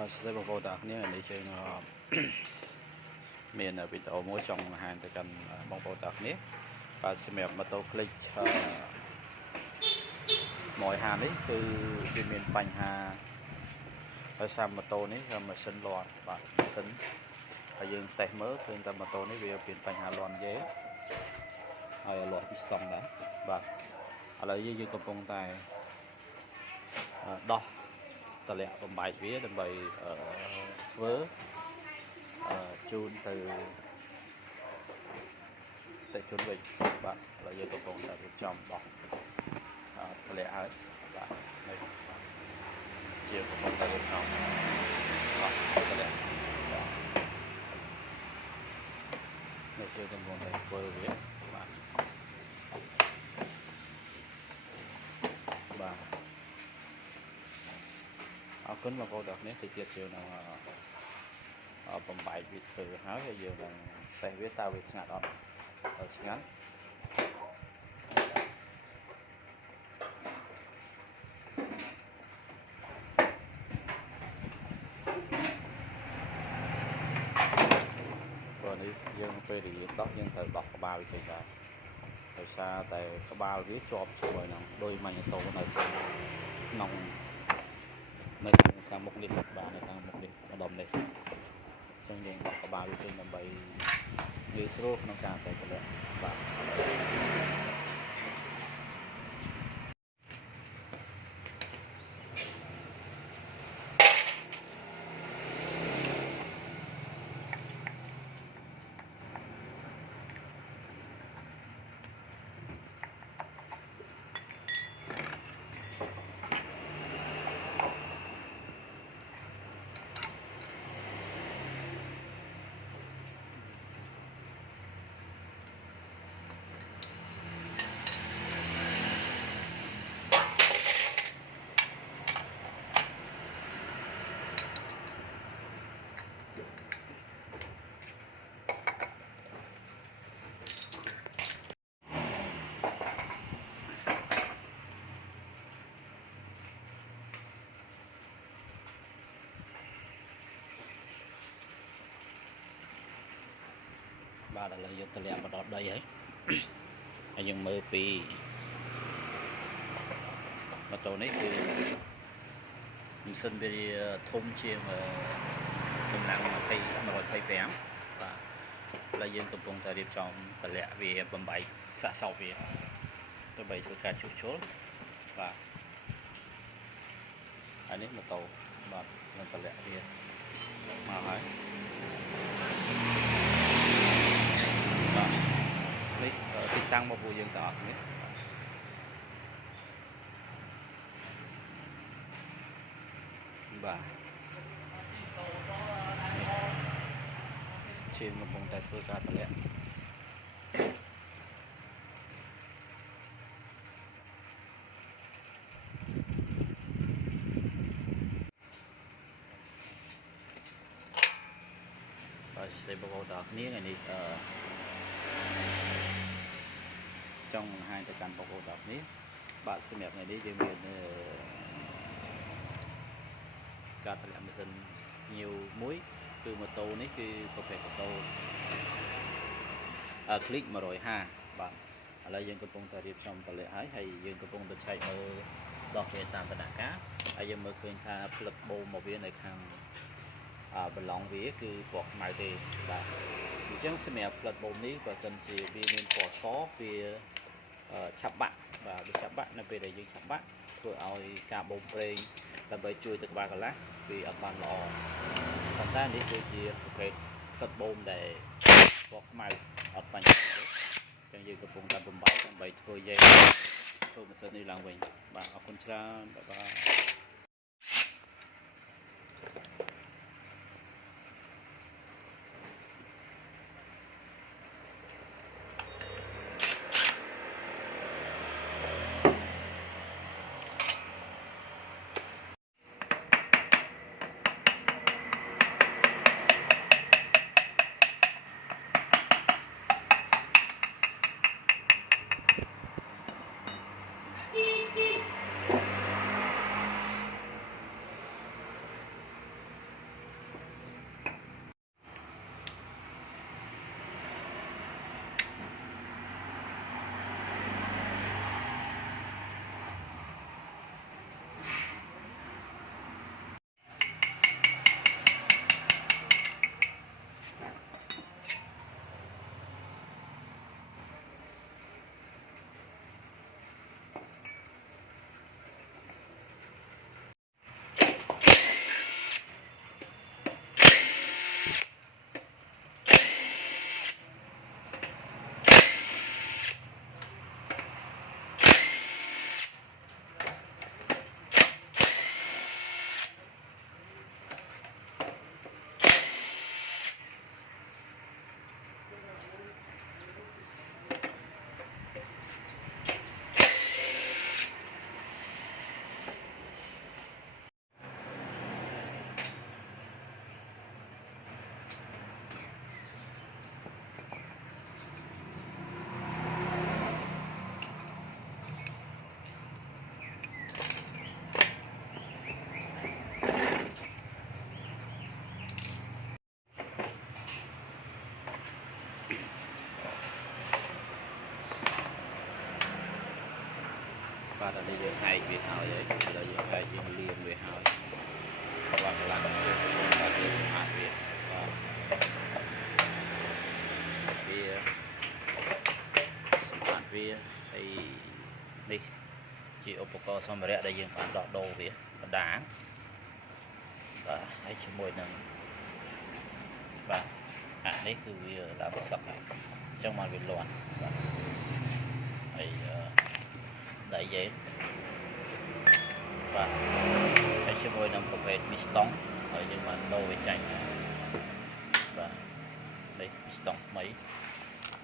và sẽ bảo vệ đặc này để chơi nó miền ở bên đầu mỗi trong hàng từ cần bảo vệ đặc này và sẽ mẹp mà tôi click mọi hàng ấy từ bên miền Pành Hà ở sang mà tôi này mà sân loạn và sân ở dương tây mới từ ta mà tôi này về miền Pành Hà loạn dễ ở loạn piston đã và ở đây dương công công tài đo tờ lẹ bằng bài vía đầm bày vớ chun từ chun bình bạn là giờ tổng cộng là một trăm bọc tờ lẹ ấy bạn này chiều tổng cộng là một trăm tờ lẹ này chiều tổng cộng là vớ vía bạn bạn kính mà cô đọc nếu thì chia sẻ nào bằng bài việc từ háo hay giờ là tay viết tao việc ngặt đó ở ngắn rồi đi dân phê thì đó dân từ đọc bao thì là từ xa tại có bao viết cho rồi nào đôi mà nhà tổ này nòng này càng một điểm và này càng một điểm nó đồng này trong dùng đọc bao nhiêu trên làm bài như số nó càng tại cái này và ba là dân tờ lẹ mà đọt đây ấy hay dân mơ pi mà tổ nàyคือmình xin về thôn chia mà mình làm mà thay nồi thay bén và là dân tập trung tại điểm trong tờ lẹ về bầm bảy xã sau về tôi bày tôi cả chút chốt và anh ấy một tàu và dân tờ lẹ đi mà hỏiติดตั้งมาบูยังต่อนี้บ่าเชียงมาปงแต่เพื่อการตะเละvà sẽ bao gồmต่อนี้ไงนี่trong hai tài căn bọc ô tậpนี้bạn xem đẹp này đi chơi miền cả tài liệu mình nhiều muối từ một tô nàyคือcó phải có tô click mà rồi ha bạn là dân công công tài điệp trong tài liệu hay dân công công tài chạy ở đọc về tạm tài cá hay dân mở khơi tha flip bô một viên này hàng bên lòng víaคือปอกไม้เตะbạn chẳng xem đẹp flip bôนี้ก็สนใจvì nên bỏ xó vì chạm bạn và được chạm bạn là về để dừng chạm bạn rồi ao cả bông play là bởi chui từ ba cái lá vì ở bàn lò còn ta đi chơi gì phải thật bông để bọc mày ở bàn chẳng như cái vùng ta bùm bảo còn bảy thôi dây thôi mà sẽ đi làm mình và ở con tra và បាទឥឡូវយើងហែកវាហើយឥឡូវយើងហែកយើងលាងវាហើយបាទកន្លងទៅកំពុងតែយើងសម្អាតវាបាទវាសម្អាតវាហើយនេះជាឧបករណ៍សម្ភារៈដែលយើងបានដោះដូរវាបណ្ដាបាទហើយជាមួយនឹងបាទអានេះគឺវាឡើងសឹកហើយអញ្ចឹងមកវាលាន់បាទហើយដៃយើងបាទហើយជាមួយនឹងប្រភេទមីស្តុងហើយយើងបានដូរវាចាញ់បាទនេះមីស្តុងថ្មី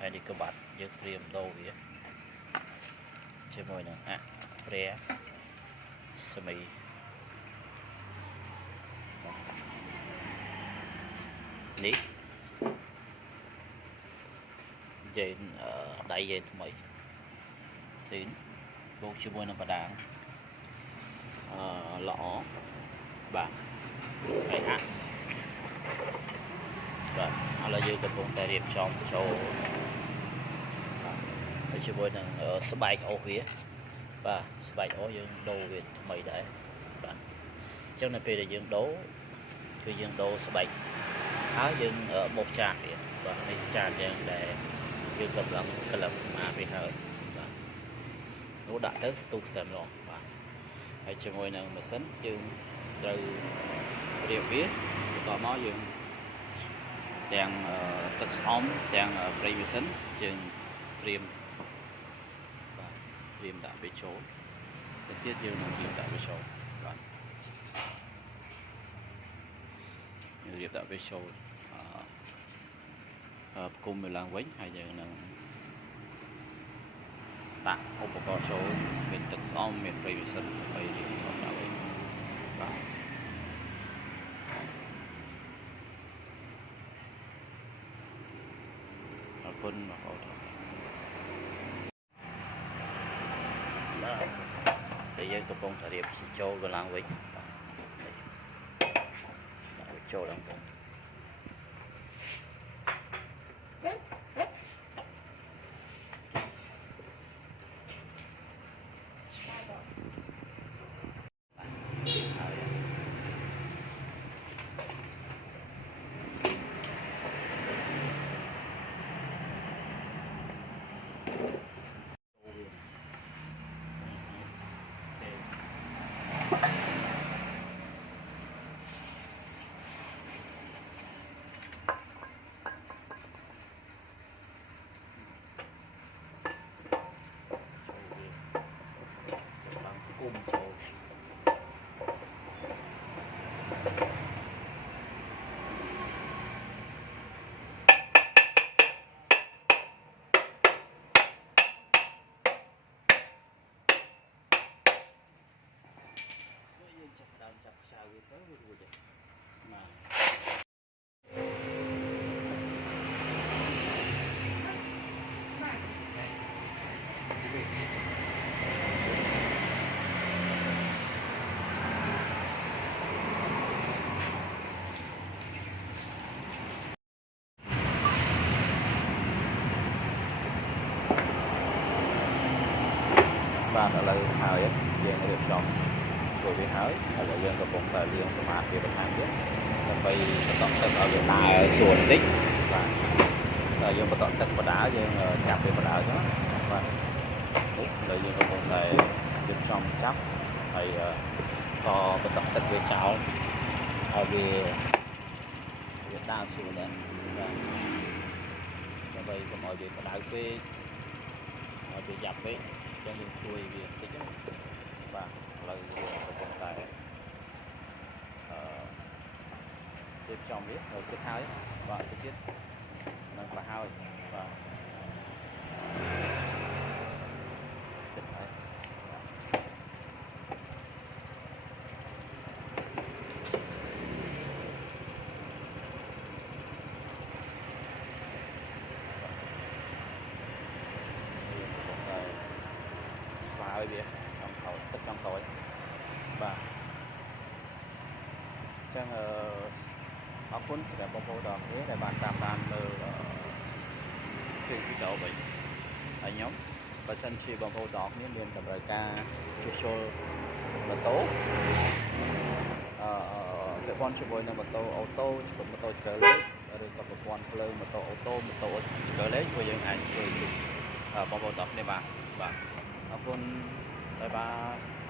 ហើយនេះក៏បាត់យើងត្រៀមដូរវាជាមួយនឹងព្រះស្មីនេះយើងដៃយើងថ្មីស៊ីនបូកជាមួយនឹងបដាងល្អបាទហើយបាទឥឡូវយើងកំពុងតែរៀបចំចូលហើយជាមួយនឹងស្បែកអូសវាបាទស្បែកអូសយើងដូរវាថ្មីដែរបាទអញ្ចឹងនៅពេលដែលយើងដូរគឺយើងដូរស្បែកហើយយើងបោកចានវាបាទនេះចានយើងដែលយើងកំឡុងសម្អាតវាហើយបាទនោះដាក់ទៅស្ទុះតែម្ដងបាទហើយជាមួយនឹងម៉ាស៊ីនយើងត្រូវរៀបវាបន្តមកយើងទាំងទឹកស្អំទាំងប្រេងម៉ាស៊ីនយើងត្រៀមបាទត្រៀមដាក់វាចូលទៅទៀតយើងនឹងត្រៀមដាក់វាចូលបាទយើងរៀបដាក់វាចូលផ្គុំវាឡើងវិញហើយយើងនឹងដាក់ឧបករណ៍ចូលមានទឹកស្អំមានប្រេងម៉ាស៊ីនហើយយើងដាក់វិញបាទអរគុណបងប្អូនបាទតែយើងកំពុងតែរៀបចូលកន្លងវិញដាក់វាចូលឡើងវិញបាទឥឡូវហើយយើងរៀបចំចូលវាហើយឥឡូវយើងកំពុងតែលាងសម្អាតវាបន្ថែមទៀតដើម្បីបន្តទឹកឲ្យវាដើរស្រួលបន្តិចបាទដល់យើងបន្តទឹកបដាយើងចាប់វាបដាទៅបាទឥឡូវយើងកំពុងតែរៀបចំចាប់ហើយក៏បន្តទឹកវាចោលឲ្យវាដើរស្រួលដែរបាទដើម្បីកុំឲ្យវាបដៅពេកឲ្យវាយ៉ាប់ពេកចឹងយើងជួយវាបន្តិចបាទឥឡូវយើងកំពុងតែរៀបចំវាហើយគិតហើយបាទទៅទៀតនឹងខ្លះហើយបាទគិតហើយឲ្យវាចំខោទឹកចំក្រោយបាទអញ្ចឹងអរគុណសម្រាប់បងប្អូនទាំងអស់គ្នាដែលបានតាមដានមើលវីដេអូវិញហើយខ្ញុំ បើសិនជាបងប្អូនទាំងអស់គ្នាមានតម្រូវការជួសជុលម៉ូតូពាក់ព័ន្ធជាមួយនឹងម៉ូតូអូតូម៉ូតូឆ្កែលេខឬក៏ប្រព័ន្ធភ្លើងម៉ូតូអូតូម៉ូតូឆ្កែលេខពួកយើងអាចជួយបងប្អូនទាំងអស់គ្នាបាទអរគុណបាយបាយ